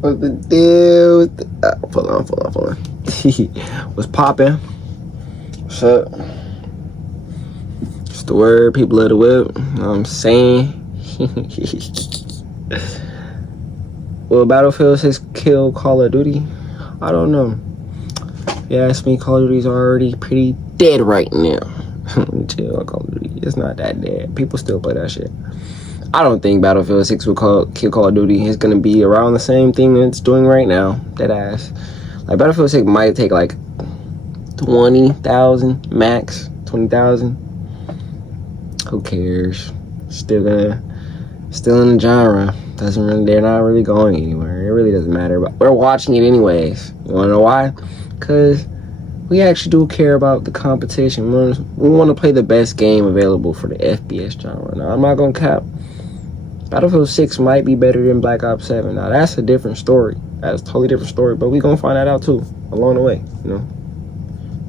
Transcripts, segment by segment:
What's the deal? Hold on. What's poppin'? What's up? It's the word, people of the whip. You know what I'm saying? Will Battlefield 6 kill Call of Duty? I don't know. If you ask me, Call of Duty's already pretty dead right now. Chill on Call of Duty. It's not that dead. People still play that shit. I don't think Battlefield 6 will kill Call of Duty. It's gonna be around the same thing that it's doing right now. Dead ass. Like Battlefield 6 might take like 20,000 max. 20,000. Who cares? Still in the genre. They're not really going anywhere. It really doesn't matter. But we're watching it anyways. You wanna know why? Because we actually do care about the competition. We want to play the best game available for the FPS genre. Now, I'm not gonna cap. Battlefield 6 might be better than Black Ops 7. Now, that's a different story. That's a totally different story. But we're going to find that out, too, along the way, you know?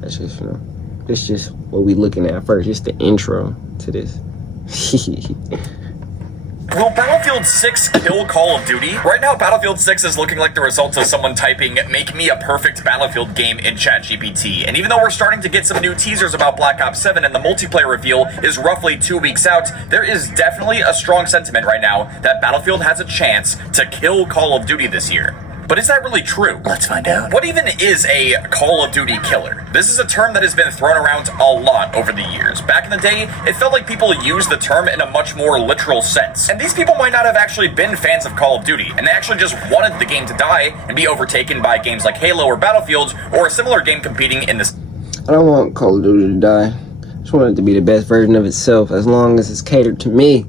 That's just, you know, it's just what we looking at first. Just the intro to this. Will Battlefield 6 kill Call of Duty? Right now, Battlefield 6 is looking like the results of someone typing, "Make me a perfect Battlefield game" in ChatGPT. And even though we're starting to get some new teasers about Black Ops 7 and the multiplayer reveal is roughly 2 weeks out, there is definitely a strong sentiment right now that Battlefield has a chance to kill Call of Duty this year. But is that really true? Let's find out. What even is a Call of Duty killer? This is a term that has been thrown around a lot over the years. Back in the day, it felt like people used the term in a much more literal sense. And these people might not have actually been fans of Call of Duty, and they actually just wanted the game to die and be overtaken by games like Halo or Battlefield, or a similar game competing in this. I don't want Call of Duty to die. I just want it to be the best version of itself, as long as it's catered to me.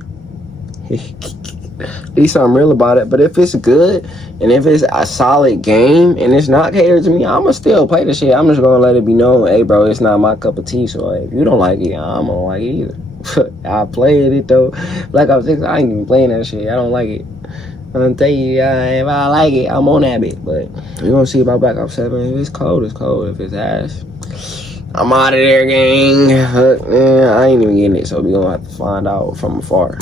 At least I'm real about it. But if it's good and if it's a solid game and it's not catered to me, I'ma still play the shit. I'm just gonna let it be known, hey bro, it's not my cup of tea. So if you don't like it, I'm gonna like it either. I played it though. Black Ops 6, I ain't even playing that shit. I don't like it. I'm gonna tell you, if I like it, I'm on that bit. But we gonna see about Black Ops 7. If it's cold, it's cold. If it's ass, I'm out of there, gang. Man, I ain't even getting it, so we gonna have to find out from afar.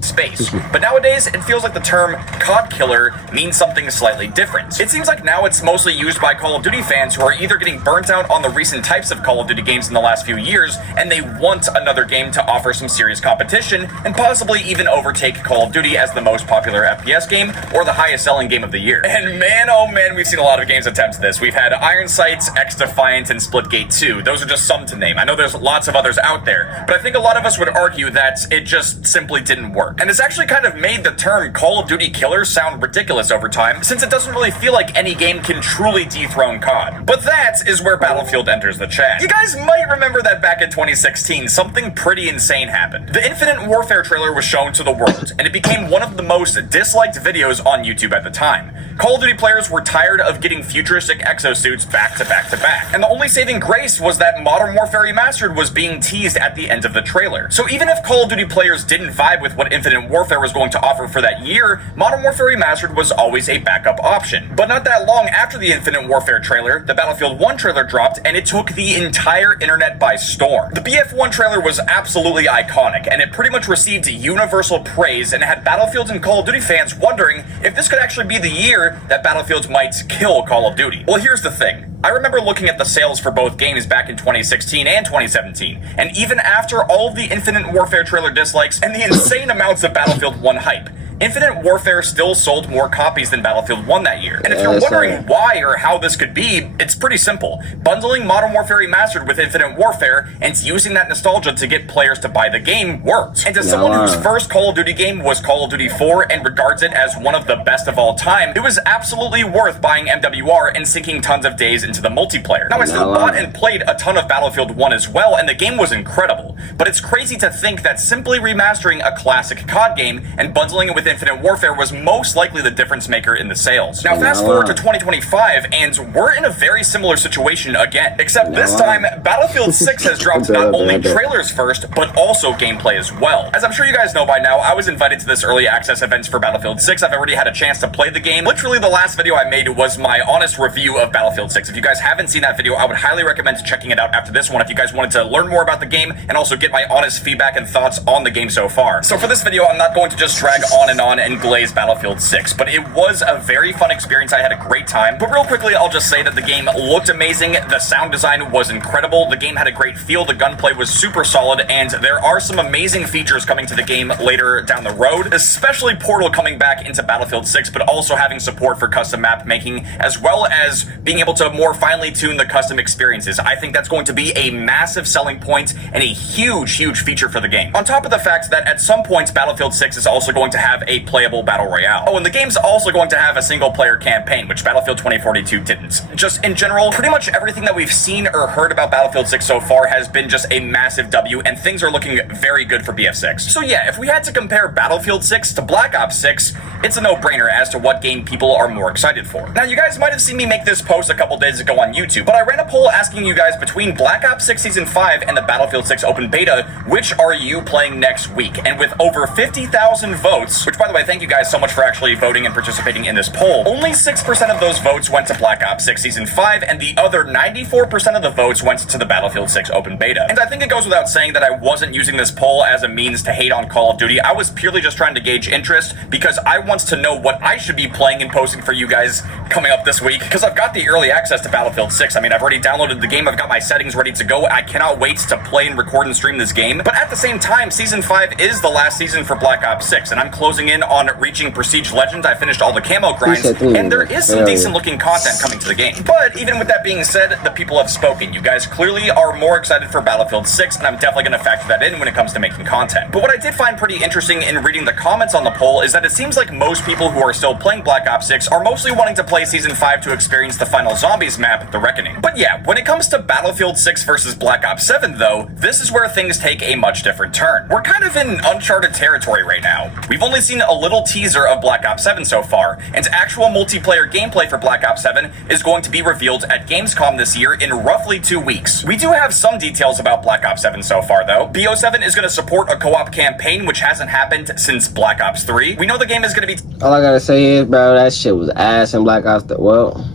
Space. But nowadays, it feels like the term COD killer means something slightly different. It seems like now it's mostly used by Call of Duty fans who are either getting burnt out on the recent types of Call of Duty games in the last few years, and they want another game to offer some serious competition, and possibly even overtake Call of Duty as the most popular FPS game, or the highest selling game of the year. And man, oh man, we've seen a lot of games attempt this. We've had Iron Sights, X-Defiant, and Splitgate 2. Those are just some to name. I know there's lots of others out there, but I think a lot of us would argue that it just simply didn't work. And it's actually kind of made the term Call of Duty killer sound ridiculous over time, since it doesn't really feel like any game can truly dethrone COD. But that is where Battlefield enters the chat. You guys might remember that back in 2016, something pretty insane happened. The Infinite Warfare trailer was shown to the world, and it became one of the most disliked videos on YouTube at the time. Call of Duty players were tired of getting futuristic exosuits back to back to back, and the only saving grace was that Modern Warfare Remastered was being teased at the end of the trailer. So even if Call of Duty players didn't vibe with what Infinite Warfare was going to offer for that year, Modern Warfare Remastered was always a backup option. But not that long after the Infinite Warfare trailer, the Battlefield 1 trailer dropped, and it took the entire internet by storm. The BF1 trailer was absolutely iconic, and it pretty much received universal praise, and had Battlefield and Call of Duty fans wondering if this could actually be the year that Battlefield might kill Call of Duty. Well, here's the thing. I remember looking at the sales for both games back in 2016 and 2017, and even after all of the Infinite Warfare trailer dislikes and the insane amounts of Battlefield 1 hype, Infinite Warfare still sold more copies than Battlefield 1 that year. And if you're wondering why or how this could be, it's pretty simple. Bundling Modern Warfare Remastered with Infinite Warfare and using that nostalgia to get players to buy the game worked. And to someone whose first Call of Duty game was Call of Duty 4 and regards it as one of the best of all time, it was absolutely worth buying MWR and sinking tons of days into the multiplayer. Now, I still bought and played a ton of Battlefield 1 as well, and the game was incredible. But it's crazy to think that simply remastering a classic COD game and bundling it with Infinite Warfare was most likely the difference maker in the sales. Now fast forward to 2025, and we're in a very similar situation again, except this time Battlefield 6 has dropped not only trailers first, but also gameplay as well. As I'm sure you guys know by now, I was invited to this early access event for Battlefield 6. I've already had a chance to play the game. Literally the last video I made was my honest review of Battlefield 6. If you guys haven't seen that video, I would highly recommend checking it out after this one if you guys wanted to learn more about the game and also get my honest feedback and thoughts on the game so far. So for this video, I'm not going to just drag on Anon and glaze Battlefield 6, but it was a very fun experience. I had a great time. But real quickly, I'll just say that the game looked amazing, the sound design was incredible, the game had a great feel, the gunplay was super solid, and there are some amazing features coming to the game later down the road, especially Portal coming back into Battlefield 6, but also having support for custom map making, as well as being able to more finely tune the custom experiences. I think that's going to be a massive selling point and a huge feature for the game. On top of the fact that at some points Battlefield 6 is also going to have a playable battle royale. Oh, and the game's also going to have a single player campaign, which Battlefield 2042 didn't. Just in general, pretty much everything that we've seen or heard about Battlefield 6 so far has been just a massive W, and things are looking very good for BF6. So yeah, if we had to compare Battlefield 6 to Black Ops 6, it's a no-brainer as to what game people are more excited for. Now, you guys might have seen me make this post a couple days ago on YouTube, but I ran a poll asking you guys between Black Ops 6 Season 5 and the Battlefield 6 Open Beta, which are you playing next week? And with over 50,000 votes, which by the way, thank you guys so much for actually voting and participating in this poll, only 6% of those votes went to Black Ops 6 Season 5, and the other 94% of the votes went to the Battlefield 6 Open Beta. And I think it goes without saying that I wasn't using this poll as a means to hate on Call of Duty. I was purely just trying to gauge interest because I want to know what I should be playing and posting for you guys coming up this week, because I've got the early access to Battlefield 6. I mean, I've already downloaded the game, I've got my settings ready to go. I cannot wait to play and record and stream this game. But at the same time, Season 5 is the last season for Black Ops 6, and I'm closing in on reaching Prestige Legend. I finished all the camo grinds, and there is some decent looking content coming to the game. But even with that being said, the people have spoken. You guys clearly are more excited for Battlefield 6, and I'm definitely going to factor that in when it comes to making content. But what I did find pretty interesting in reading the comments on the poll is that it seems like most people who are still playing Black Ops 6 are mostly wanting to play Season 5 to experience the final Zombies map, The Reckoning. But yeah, when it comes to Battlefield 6 versus Black Ops 7 though, this is where things take a much different turn. We're kind of in uncharted territory right now. We've only seen a little teaser of Black Ops 7 so far, and actual multiplayer gameplay for Black Ops 7 is going to be revealed at Gamescom this year in roughly 2 weeks. We do have some details about Black Ops 7 so far though. BO7 is going to support a co-op campaign, which hasn't happened since Black Ops 3. We know the game is going to be... All I gotta say is, bro, that shit was ass in Black Ops 3. Well,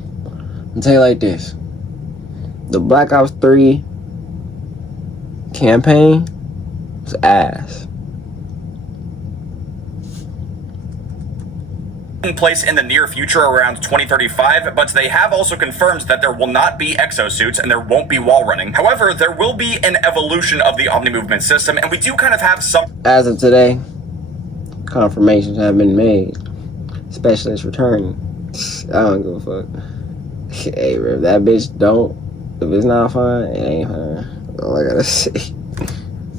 I'll tell you like this. The Black Ops 3 campaign was ass. Place in the near future around 2035, but they have also confirmed that there will not be exosuits and there won't be wall running. However, there will be an evolution of the Omni Movement system, and we do kind of have some... As of today, confirmations have been made. Specialist returning. I don't give a fuck. Hey, bro, if that bitch don't, if it's not fine, it ain't fine. That's all I gotta say.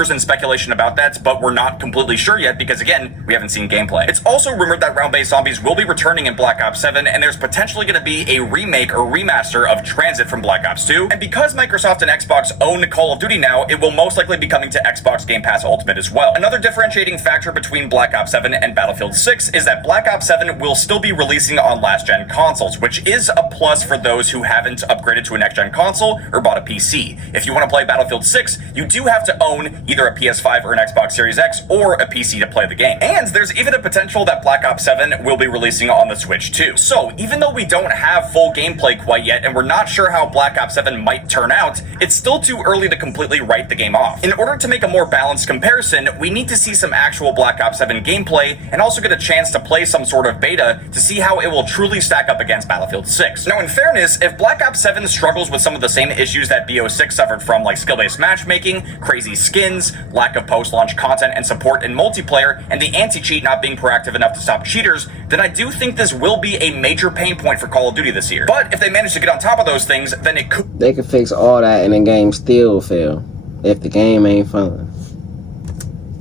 And speculation about that, but we're not completely sure yet because, again, we haven't seen gameplay. It's also rumored that round-based zombies will be returning in Black Ops 7, and there's potentially going to be a remake or remaster of Transit from Black Ops 2. And because Microsoft and Xbox own Call of Duty now, it will most likely be coming to Xbox Game Pass Ultimate as well. Another differentiating factor between Black Ops 7 and Battlefield 6 is that Black Ops 7 will still be releasing on last-gen consoles, which is a plus for those who haven't upgraded to a next-gen console or bought a PC. If you want to play Battlefield 6, you do have to own either a PS5 or an Xbox Series X or a PC to play the game. And there's even a potential that Black Ops 7 will be releasing on the Switch too. So even though we don't have full gameplay quite yet and we're not sure how Black Ops 7 might turn out, it's still too early to completely write the game off. In order to make a more balanced comparison, we need to see some actual Black Ops 7 gameplay and also get a chance to play some sort of beta to see how it will truly stack up against Battlefield 6. Now in fairness, if Black Ops 7 struggles with some of the same issues that BO6 suffered from, like skill-based matchmaking, crazy skins, lack of post-launch content and support in multiplayer, and the anti-cheat not being proactive enough to stop cheaters, then I do think this will be a major pain point for Call of Duty this year. But if they manage to get on top of those things, then it could... They could fix all that and the game still fail if the game ain't fun.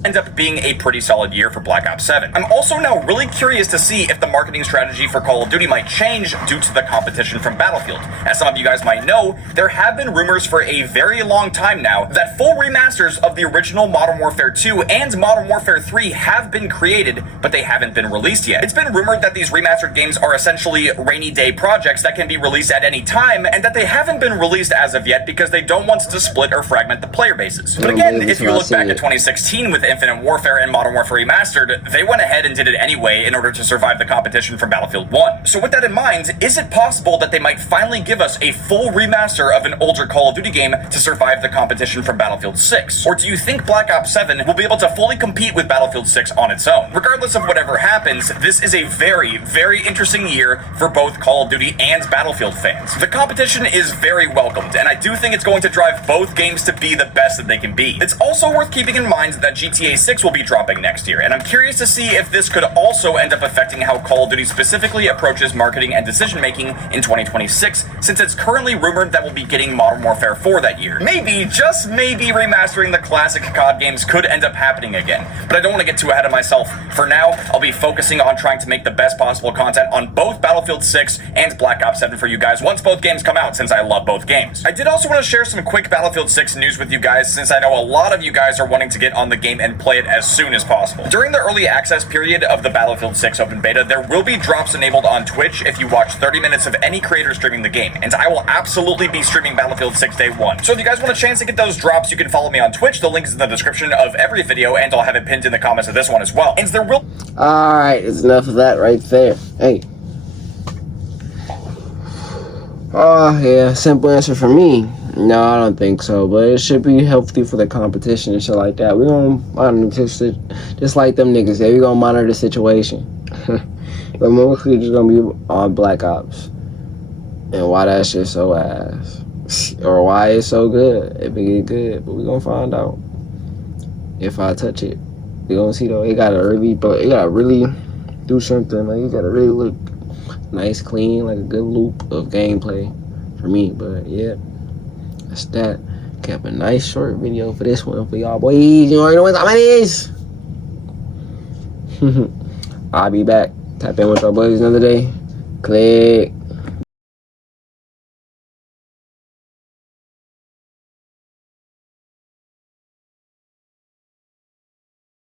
End up being a pretty solid year for Black Ops 7. I'm also now really curious to see if the marketing strategy for Call of Duty might change due to the competition from Battlefield. As some of you guys might know, there have been rumors for a very long time now that full remasters of the original Modern Warfare 2 and Modern Warfare 3 have been created, but they haven't been released yet. It's been rumored that these remastered games are essentially rainy day projects that can be released at any time, and that they haven't been released as of yet because they don't want to split or fragment the player bases. But again, if you look back at 2016 with Infinite Warfare and Modern Warfare Remastered, they went ahead and did it anyway in order to survive the competition from Battlefield 1. So with that in mind, is it possible that they might finally give us a full remaster of an older Call of Duty game to survive the competition from Battlefield 6? Or do you think Black Ops 7 will be able to fully compete with Battlefield 6 on its own? Regardless of whatever happens, this is a very, very interesting year for both Call of Duty and Battlefield fans. The competition is very welcomed, and I do think it's going to drive both games to be the best that they can be. It's also worth keeping in mind that GTA 6 will be dropping next year, and I'm curious to see if this could also end up affecting how Call of Duty specifically approaches marketing and decision-making in 2026, since it's currently rumored that we'll be getting Modern Warfare 4 that year. Maybe, just maybe, remastering the classic COD games could end up happening again, but I don't want to get too ahead of myself. For now, I'll be focusing on trying to make the best possible content on both Battlefield 6 and Black Ops 7 for you guys once both games come out, since I love both games. I did also want to share some quick Battlefield 6 news with you guys, since I know a lot of you guys are wanting to get on the game and play it as soon as possible. During the early access period of the Battlefield 6 open beta, there will be drops enabled on Twitch if you watch 30 minutes of any creator streaming the game, and I will absolutely be streaming Battlefield 6 day one. So if you guys want a chance to get those drops, you can follow me on Twitch. The link is in the description of every video, and I'll have it pinned in the comments of this one as well. And there will... Alright, it's enough of that right there. Hey. Oh, yeah, simple answer for me. No, I don't think so, but it should be healthy for the competition and shit like that. We're gonna monitor just like them niggas. Yeah, we're gonna monitor the situation. But mostly just gonna be on Black Ops. And why that shit so ass. Or why it's so good. If it get good, but we gonna find out. If I touch it. We gonna see though. It gotta really do something. Like, it gotta really look nice, clean, like a good loop of gameplay for me. But yeah, that's that. Kept a nice short video for this one for y'all boys. You already know what time it is. I'll be back. Tap in with y'all boys another day. Click.